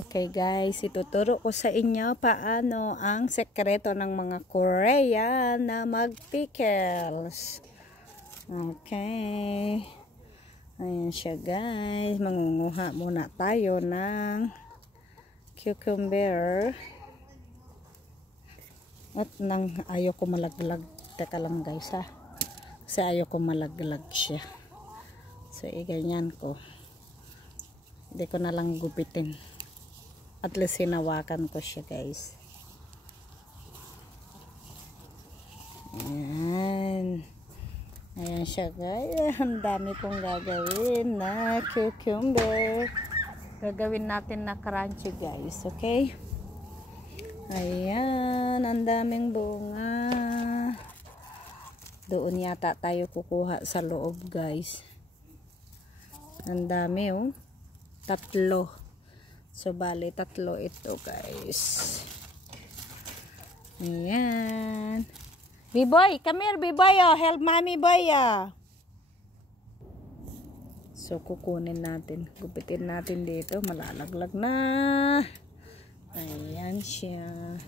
Okay guys, ituturo ko sa inyo paano ang sekreto ng mga Korean na mag-pickles. Okay. Ayan siya guys. Mangunguha muna tayo ng cucumber. At ayaw ko malaglag. Teka lang guys ha. Kasi ayaw ko malaglag siya. So ganyan ko. Hindi ko na lang gupitin. At least hinawakan ko siya guys. Ayan. Ayan siya guys. Ang dami kong gagawin na cucumber. Gagawin natin na crunchy guys. Okay? Ayan. Ang daming bunga. Doon yata tayo kukuha sa loob guys. Ang dami oh. 3. So, bali, 3 ito, guys. Ayan. B-boy, come here, B-boy, oh. Help mommy, boy, oh. So, kukunin natin. Gupitin natin dito. Malalaglag na. Ayan siya.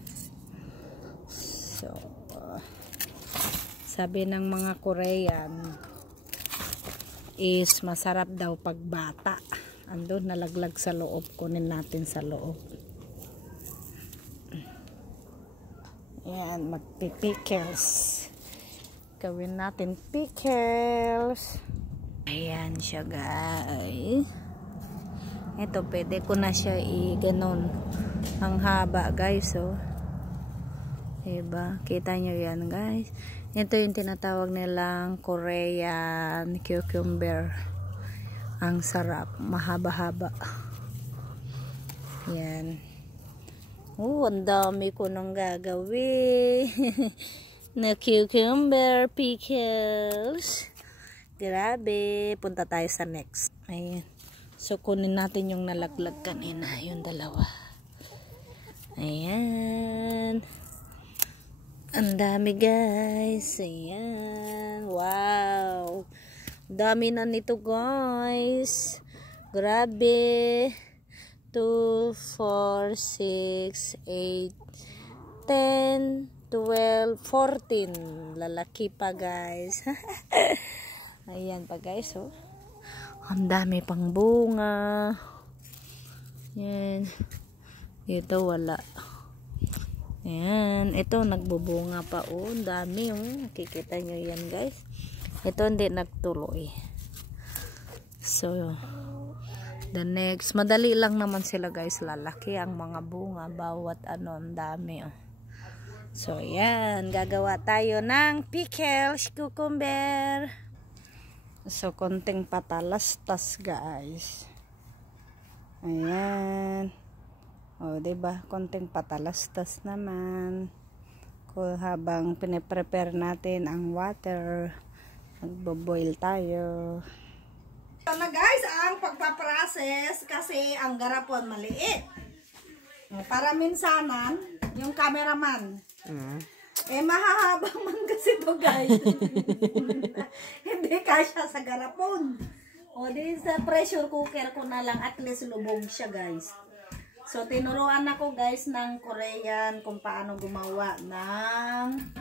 So, sabi ng mga Korean is masarap daw pag bata. Andun, nalaglag sa loob. Kunin natin sa loob. Ayan, magpipickles. Gawin natin pickles. Ayan siya guys. Ito, pwede ko na siya i-ganon. Ang haba guys, oh. Diba? Kita nyo yan guys. Ito yung tinatawag nilang Korean cucumber. Ang sarap, mahaba-haba. Yan. Ang dami ko nang gagawin. Na cucumber pickles. Grabe. Punta tayo sa next. Ayan. So, kunin natin yung nalaglag kanina. Yung 2. Ayan. Ang dami guys. Ayan. Wow. Dami na nito guys. Grabe. 2, 4, 6, 8, 10, 12, 14. Lalaki pa guys. Ayan pa guys oh. Ang dami pang bunga. Yan. Ito wala. Ayan. Ito nagbubunga pa oh. Ang dami oh. Nakikita nyo yan guys. Ito hindi nagtuloy. So, the next. Madali lang naman sila guys. Lalaki ang mga bunga. Bawat ano. Ang dami. Oh. So, yan. Gagawa tayo ng pickles cucumber. So, konting patalastas guys. Ayan. O, diba? Konting patalastas naman. Habang piniprepare natin ang water. Magbo-boil tayo. Ito na guys, ang pagpaprocess kasi ang garapon maliit. Para minsanan, yung cameraman. Mahahabang man kasi to guys. Hindi kasya sa garapon. O di sa pressure cooker ko na lang at least lubog siya guys. So tinuruan ako guys ng Korean kung paano gumawa ng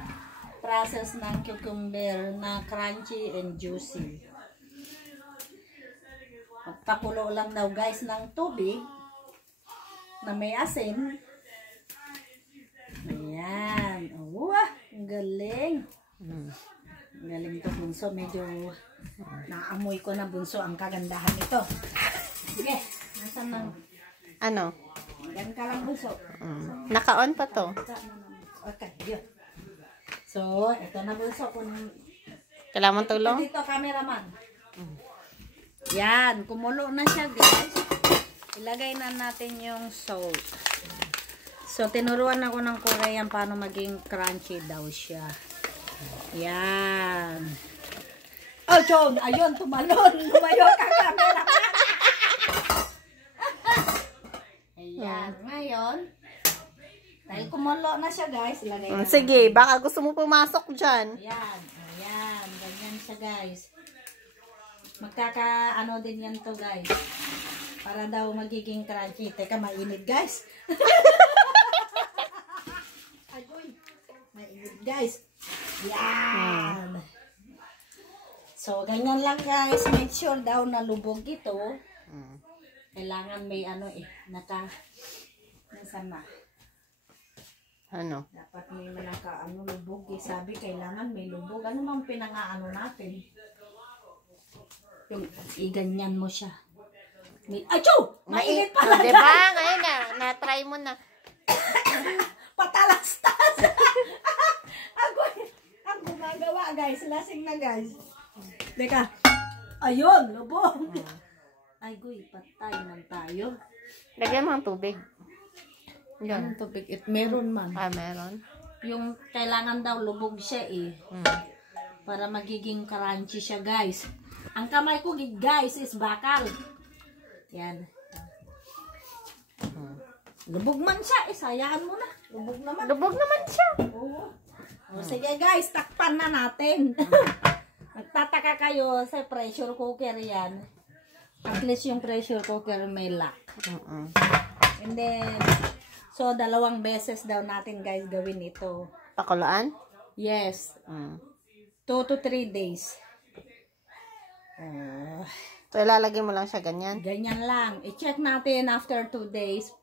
process ng cucumber na crunchy and juicy. Magpakulo lang daw guys ng tubig na may asin. Ayan. Wow, ang galing. Ang galing ito bunso. Medyo naamoy ko na bunso ang kagandahan nito. Sige, nasan na? Ano? Yan ka lang bunso. Naka-on pa to. Okay, yun. So, ito na bunso. Kailangan tulong? Dito, cameraman. Yan, kumulo na siya guys. Ilagay na natin yung salt. So, tinuruan ako ng Korean paano maging crunchy daw siya. Yan. Oh, John, ayun, tumalon. Lumayo ka, cameraman. Ayan, ngayon. Dahil kumulo na siya guys, ilagay na. Sige, baka gusto mo pumasok dyan. Ayan, ayan, ganyan siya guys. Magkaka ano din yan to guys. Para daw magiging crunchy. Teka, mainit guys. Agoy. Mainit guys. Yan. So, ganyan lang guys. Make sure daw na lubog ito. Kailangan may nasaan na? Ano? Dapat may lubog. Sabi, kailangan may lubog. Ano bang pinangaano natin? Yung iganyan mo siya. Acho! Mainit pala. Diba? Ngayon na-try mo na. Patalastas! Ang gumagawa guys. Lasing na guys. Teka. Ayun, lubog. Ay, goy, patay man tayo. Lagyan mo ang tubig. Yan. Tubig. Meron man. Meron. Yung kailangan daw lubog siya para magiging crunchy siya guys. Ang kamay ko guys is bakal. Yan. Lubog man siya. Sayaan mo na. Lubog naman. Lubog naman siya. Oo. Sige guys, takpan na natin. Nagtataka kayo sa pressure cooker yan. At least yung pressure cooker may lock. And then, so 2 beses daw natin guys gawin ito. Pakuluan? Yes. 2 to 3 days. So, ilalagay mo lang siya ganyan? Ganyan lang. I-check natin after 2 days.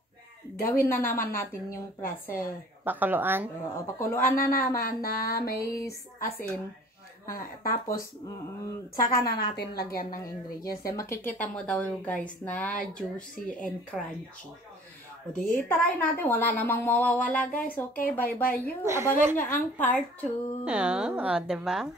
Gawin na naman natin yung process. Pakuluan? Oo, pakuluan na naman na may asin. Tapos, saka na natin lagyan ng ingredients. Makikita mo daw guys na juicy and crunchy. O di, try natin. Wala namang mawawala guys. Okay, bye-bye. Abangan nyo ang part 2. Diba?